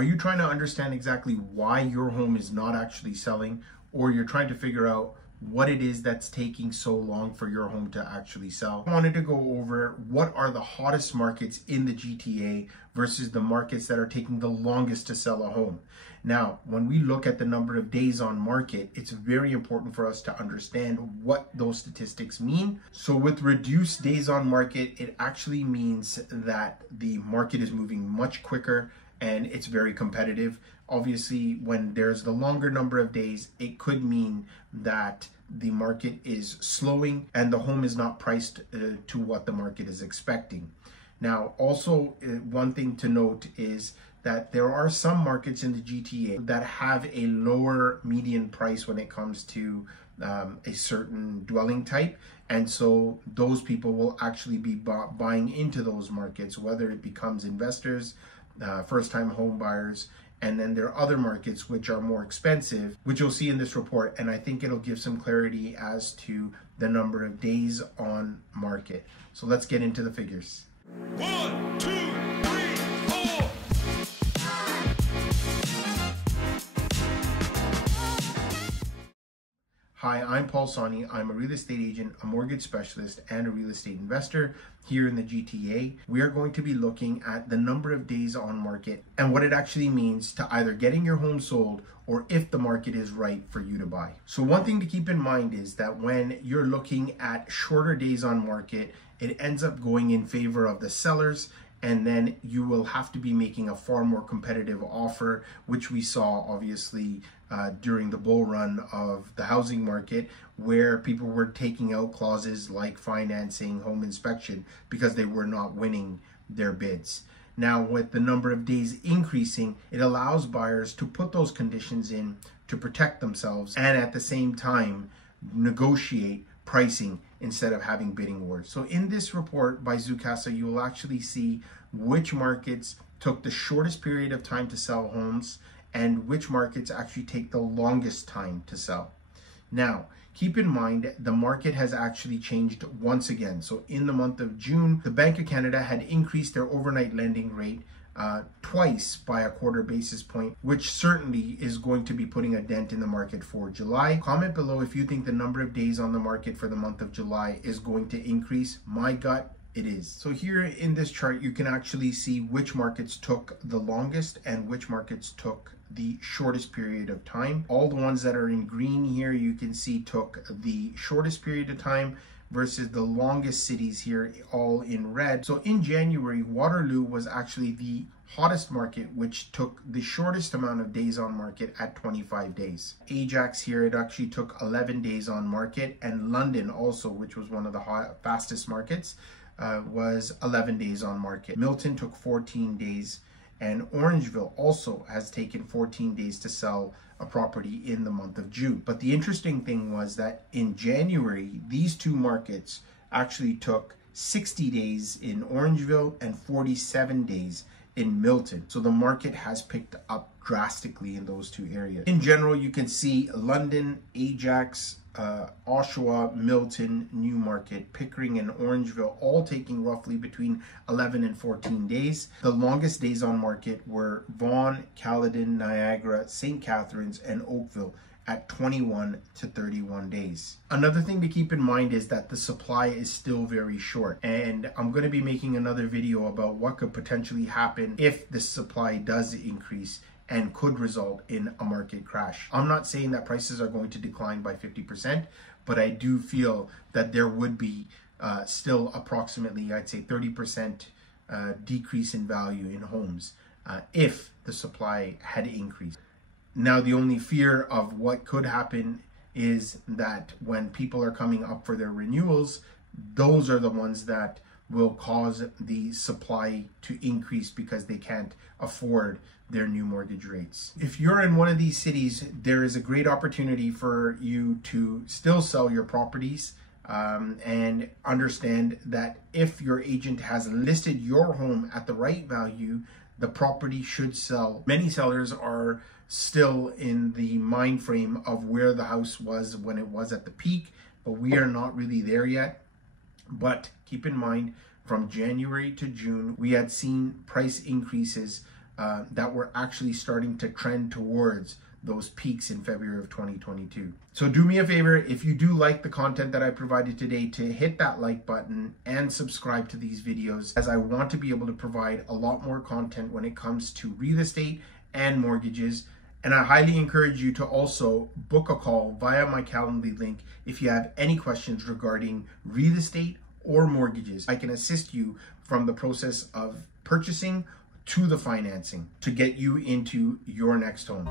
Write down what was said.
Are you trying to understand exactly why your home is not actually selling, or you're trying to figure out what it is that's taking so long for your home to actually sell? I wanted to go over what are the hottest markets in the GTA versus the markets that are taking the longest to sell a home. Now, when we look at the number of days on market, it's very important for us to understand what those statistics mean. So with reduced days on market, it actually means that the market is moving much quicker and it's very competitive. Obviously, when there's the longer number of days, it could mean that the market is slowing and the home is not priced to what the market is expecting. Now, also, one thing to note is that there are some markets in the GTA that have a lower median price when it comes to a certain dwelling type. And so those people will actually be buying into those markets, whether it becomes investors, first-time home buyers, and then there are other markets which are more expensive, which you'll see in this report. And I think it'll give some clarity as to the number of days on market. So let's get into the figures. 1, 2, 3, 4. Hi, I'm Paul Sawhney. I'm a real estate agent, a mortgage specialist, and a real estate investor here in the GTA. We are going to be looking at the number of days on market and what it actually means to either getting your home sold or if the market is right for you to buy. So one thing to keep in mind is that when you're looking at shorter days on market, it ends up going in favor of the sellers, and then you will have to be making a far more competitive offer, which we saw obviously during the bull run of the housing market, where people were taking out clauses like financing, home inspection, because they were not winning their bids. Now, with the number of days increasing, it allows buyers to put those conditions in to protect themselves and at the same time negotiate pricing instead of having bidding wars. So in this report by Zoocasa, you will actually see which markets took the shortest period of time to sell homes and which markets actually take the longest time to sell. Now, keep in mind, the market has actually changed once again. So in the month of June, the Bank of Canada had increased their overnight lending rate twice by a quarter basis point, which certainly is going to be putting a dent in the market for July. Comment below if you think the number of days on the market for the month of July is going to increase. My gut, it is. So here in this chart, you can actually see which markets took the longest and which markets took the shortest period of time. All the ones that are in green here, you can see took the shortest period of time versus the longest cities here, all in red. So in January, Waterloo was actually the hottest market, which took the shortest amount of days on market at 25 days. Ajax here, it actually took 11 days on market, and London also, which was one of the fastest markets, was 11 days on market. Milton took 14 days, and Orangeville also has taken 14 days to sell a property in the month of June. But the interesting thing was that in January, these two markets actually took 60 days in Orangeville and 47 days in Milton. So the market has picked up drastically in those two areas. In general, you can see London, Ajax, Oshawa, Milton, Newmarket, Pickering, and Orangeville all taking roughly between 11 and 14 days. The longest days on market were Vaughan, Caledon, Niagara, St. Catharines, and Oakville at 21 to 31 days. Another thing to keep in mind is that the supply is still very short, and I'm going to be making another video about what could potentially happen if the supply does increase and could result in a market crash. I'm not saying that prices are going to decline by 50%, but I do feel that there would be still approximately, I'd say 30% decrease in value in homes if the supply had increased. Now, the only fear of what could happen is that when people are coming up for their renewals, those are the ones that will cause the supply to increase because they can't afford their new mortgage rates. If you're in one of these cities, there is a great opportunity for you to still sell your properties and understand that if your agent has listed your home at the right value, the property should sell. Many sellers are still in the mind frame of where the house was when it was at the peak, but we are not really there yet. But keep in mind, from January to June, we had seen price increases that we're actually starting to trend towards those peaks in February of 2022. So do me a favor, if you do like the content that I provided today, to hit that like button and subscribe to these videos, as I want to be able to provide a lot more content when it comes to real estate and mortgages. And I highly encourage you to also book a call via my Calendly link if you have any questions regarding real estate or mortgages. I can assist you from the process of purchasing to the financing to get you into your next home.